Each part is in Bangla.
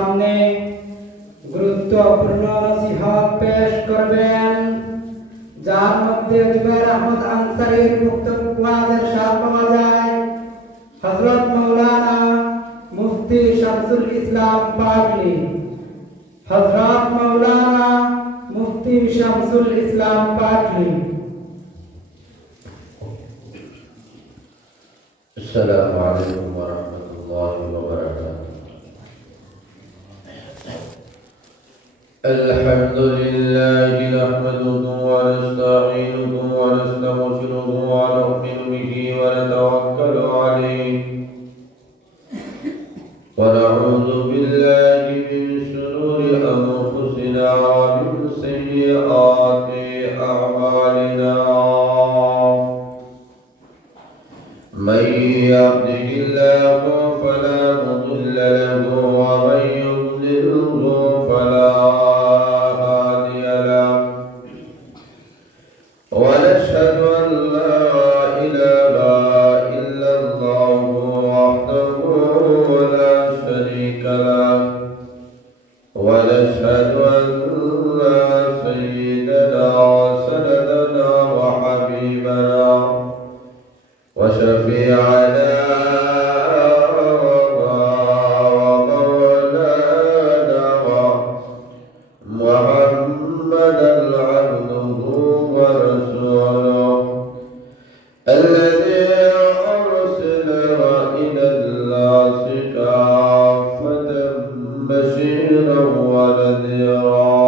সামনে গুরুত্বপূর্ণ নসিহত পেশ করবেন, যার মধ্যে জুবাইর আহমদ আনসারীর বক্তব্যের সার পাওয়া যায়। হযরত মাওলানা মুফতি শামসুল ইসলাম পাটলি, হযরত মাওলানা মুফতি শামসুল ইসলাম পাটলি। السلام عليكم ورحمة الله وبركاته. الحمد لله نحمده ونستعينه ونستغفره ونؤمن به ونتوكل عليه ونعوذ بالله من شرور أنفسنا ومن سيئات أعمالنا. من يهده الله فلا مضل له ومن يضلله فلا هادي له. ونشهد أن لا إله إلا الله وحده لا شريك له. ونشهد أن سيدنا وسندنا وحبيبنا وشفيعنا ومولانا محمدا عبده ورسوله الذي أرسل إلى الناس كافة بشيرا ونذيرا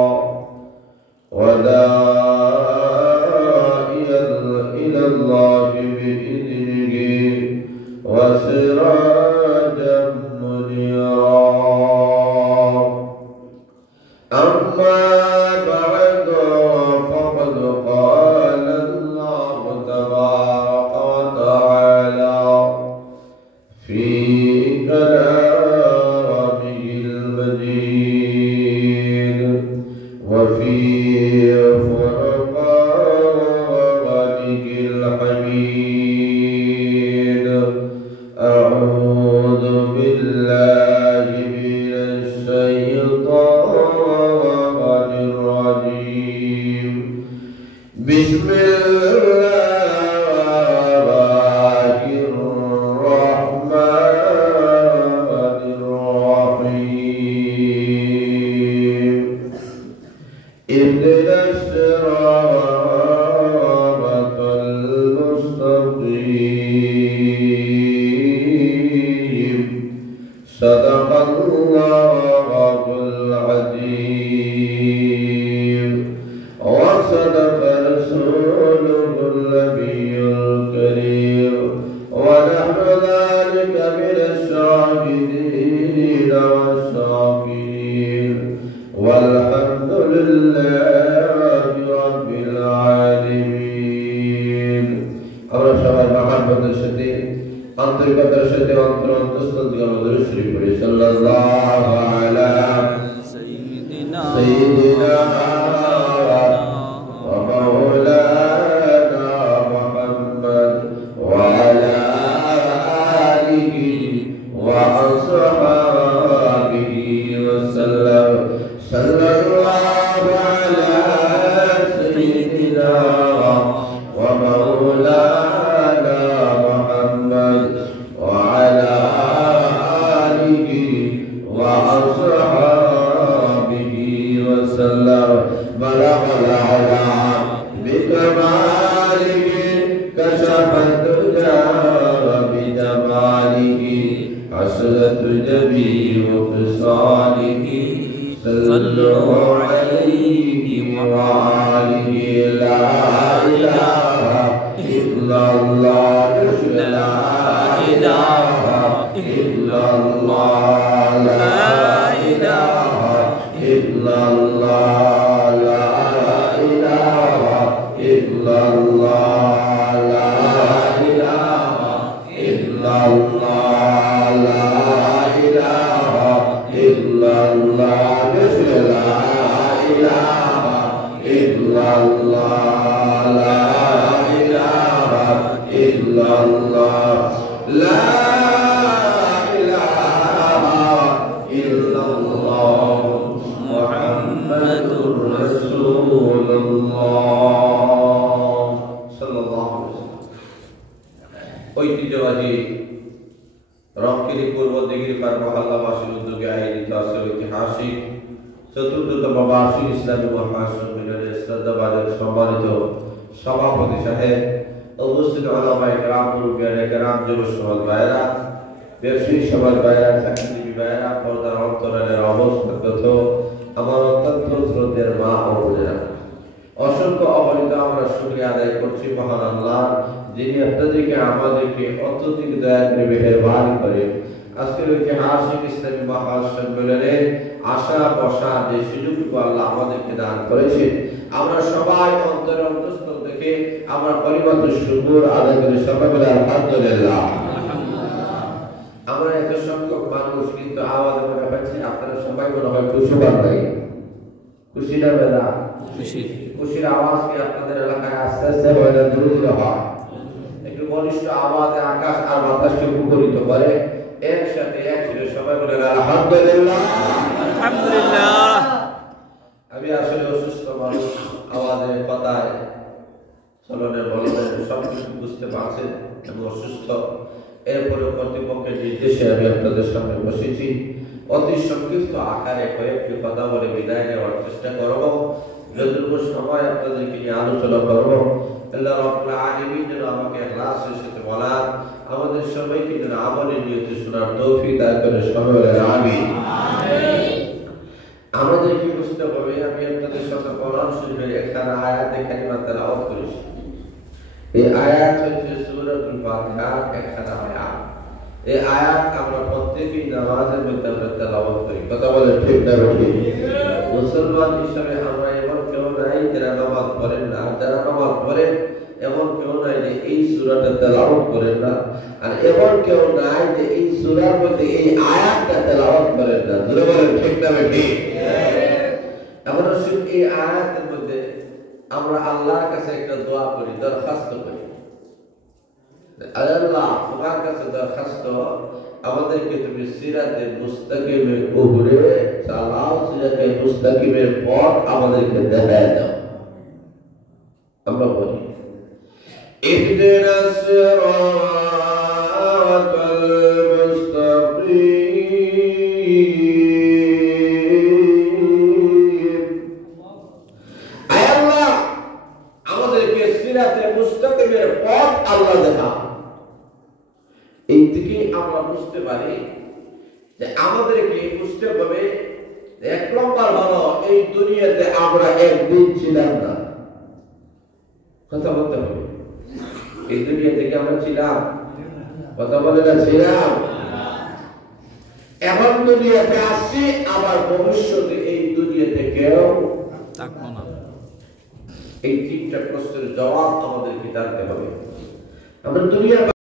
وداعيا إلى الله بإذنه وسراجا منيرا. أما بعد فقد قال الله تبارك وتعالى في كلامه المجيد وفي فرقانه الحميد. أعوذ بالله من الشيطان الرجيم. بسم الله الرحمن الرحيم. اهدنا الصراط المستقيم. صدق الله العظيم وصدق رسوله النبي الكريم ونحن ذلك من الشاهدين والشاكرين والحمد لله رب العالمين. আমরা সবাই মহব্বতের সাথে আন্তরিকতার সাথে অন্তরস্থল থেকে আমাদের শ্রী করি সাল্লাল্লাহু আলা সাইয়্যিদিনা ওয়া মাওলানা মুহাম্মদ ওয়া আলা আলিহি ওয়া আসহাবিহি ওয়া সাল্লাম. সাল্লাল্লাহু আলা সাইয়্যিদিনা ওয়া মাওলানা মুহাম্মদ ওয়া আলা আলিহি ওয়া আসহাবিহি ওয়া সাল্লাম. বালাগাল আলা বিকামালিহি কাশাফাত দুজা বিজামালিহি হাসনাত জামিউ খিসালিহি সাল্লাল্লাহু আলাইহি ওয়া আলিহি. লা ইলাহা ইল্লাল্লাহ লা ইলাহা ইল্লাল্লাহ লা ইলাহা ইল্লাল্লাহ লা ইলাহা ইল্লাল্লাহ লা ইলাহা ইল্লাল্লাহ লা ইলাহা ইল্লাল্লাহ লা ইলাহা ইল্লাল্লাহ লা ইলাহা ইল্লাল্লাহ লা ইলাহা ইল্লাল্লাহ ইল্লাল্লাহ মুহাম্মাদুর রাসূলুল্লাহ সাল্লাল্লাহু আলাইহি ওয়াসাল্লাম। ঐতিহ্যবাহী রক্ষিণী পূর্ব দিঘির পার মহল্লাবাসীর উদ্যোগে আয়োজিত আছে ঐতিহাসিক চতুর্থতম বার্ষিক ইসলামী মহাসম্মেলনের শ্রদ্ধাভাজন সম্মানিত সভাপতি সাহেব, উপস্থিত ওলামায়ে কেরাম, মুরব্বিয়ানে কেরাম, যুব সমাজ ভাইয়েরা, ব্যবসায়ী সমাজ ভাইয়েরা, চাকরিজীবী ভাইয়েরা, পর্দার অন্তরালের অবস্থাগত আমার অত্যন্ত শ্রদ্ধের মা ও বোনেরা, অসংখ্য অগণিত আমরা শুকরিয়া আদায় করছি মহান আল্লাহ, যিনি আপনাদেরকে আমাদেরকে অত্যধিক দয়া করে মেহেরবানি করে আজকের ঐতিহাসিক ইসলামী মহাসম্মেলনে আসা বসা যে সুযোগটুকু আল্লাহ আমাদেরকে দান করেছে, আমরা সবাই অন্তরে অন্তঃস্থল থেকে আমরা পরিবর্তন শুকর আদায় করে সবাই বলে আলহামদুলিল্লাহ। আমরা এত সংখ্যক মানুষ কিন্তু আওয়াজ মনে হচ্ছে আপনারা সবাই মনে হয় খুশি বার্তাই, খুশি না বেলা খুশির আওয়াজ কি আপনাদের এলাকায় আস্তে আস্তে হয় না ধীরে ধীরে হয়? একটু বলিষ্ঠ আওয়াজে আকাশ আর বাতাসকে মুখরিত করে একসাথে একসাথে সবাই বলে আলহামদুলিল্লাহ আলহামদুলিল্লাহ। আমি আসলে অসুস্থ মানুষ, আওয়াজে কথায় চলনে বলনে সবকিছু বুঝতে পারছেন আমি অসুস্থ। এরপরে কর্তৃপক্ষের নির্দেশে আমি আপনাদের সামনে বসেছি। অতি সংক্ষিপ্ত আকারে কয়েকটি কথা বলে বিদায় নেওয়ার চেষ্টা করব। যতটুকু সময় আপনাদেরকে নিয়ে আলোচনা করব, আল্লাহ রাব্বুল আলামিন যেন আমাকে ইখলাসের সাথে বলার, আমাদের সবাইকে যেন আমলের নিয়তে শোনার তৌফিক দান করে সবাই বলে আমিন। আমাদেরকে বুঝতে হবে, আমি আপনাদের সাথে কোরআন শরীফের একখানা আয়াতে কারিমা তেলাওয়াত করেছি। এই আয়াত হচ্ছে সূরাতুল ফাতিহার একখানা আয়াত। এই আয়াত আমরা প্রত্যেকই নামাজের মধ্যে আমরা তেলাওয়াত করি। কথা বলে ঠিক না ঠিক? মুসলমান হিসেবে আমরা এমন কেউ নাই যারা নামাজ পড়েন না, যারা নামাজ পড়েন এমন কেউ নাই যে এই সূরাটা তেলাওয়াত করেন না, আর এমন কেউ নাই যে এই সূরার মধ্যে এই আয়াতটা তেলাওয়াত করেন না। জোরে বলেন ঠিক না ঠিক? এখন শুধু এই আয়াতের মধ্যে আমরা আল্লাহর কাছে একটা দোয়া করি, দরখাস্ত করি, আল্লাহ তোমার কাছে দরখাস্ত আমাদেরকে তুমি সিরাতে মুস্তাকিমের উপরে চালাও, সিরাতে মুস্তাকিমের পথ আমাদেরকে দেখায় দাও। আমরা বলি ইহদিনাস সিরাতাল মুস্তাকিম। আয় আল্লাহ আমাদেরকে সিরাতে মুস্তাকিমের পথ আল্লাহ দেখাও। এই থেকে আমরা বুঝতে পারি যে আমাদেরকে বুঝতে হবে, এক নম্বর হলো এই দুনিয়াতে আমরা একদিন ছিলাম না। কথা বলতে হবে, এই দুনিয়া থেকে আমরা ছিলাম, কথা বলে না ছিলাম, এখন দুনিয়াতে আসছি, আবার ভবিষ্যতে এই দুনিয়াতে কেউ থাকবো না। এই তিনটা প্রশ্নের জবাব আমাদেরকে জানতে হবে। আমরা দুনিয়া